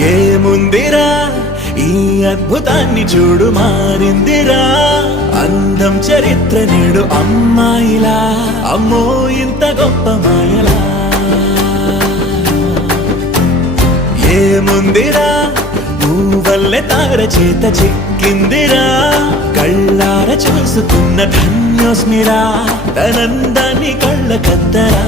ఏముందిరా ఈ అద్భుతాన్ని చూడు, మారిందిరా అందం చరిత్ర నేడు అమ్మాయిలా, అమ్మో ఇంత గొప్ప మాయలా. ఏముందిరా నువ్వల్లే తార చేత చిక్కిందిరా, కళ్ళార చూసుకున్న ధన్యోస్మిరా, తనందాన్ని కళ్ళ కద్దరా.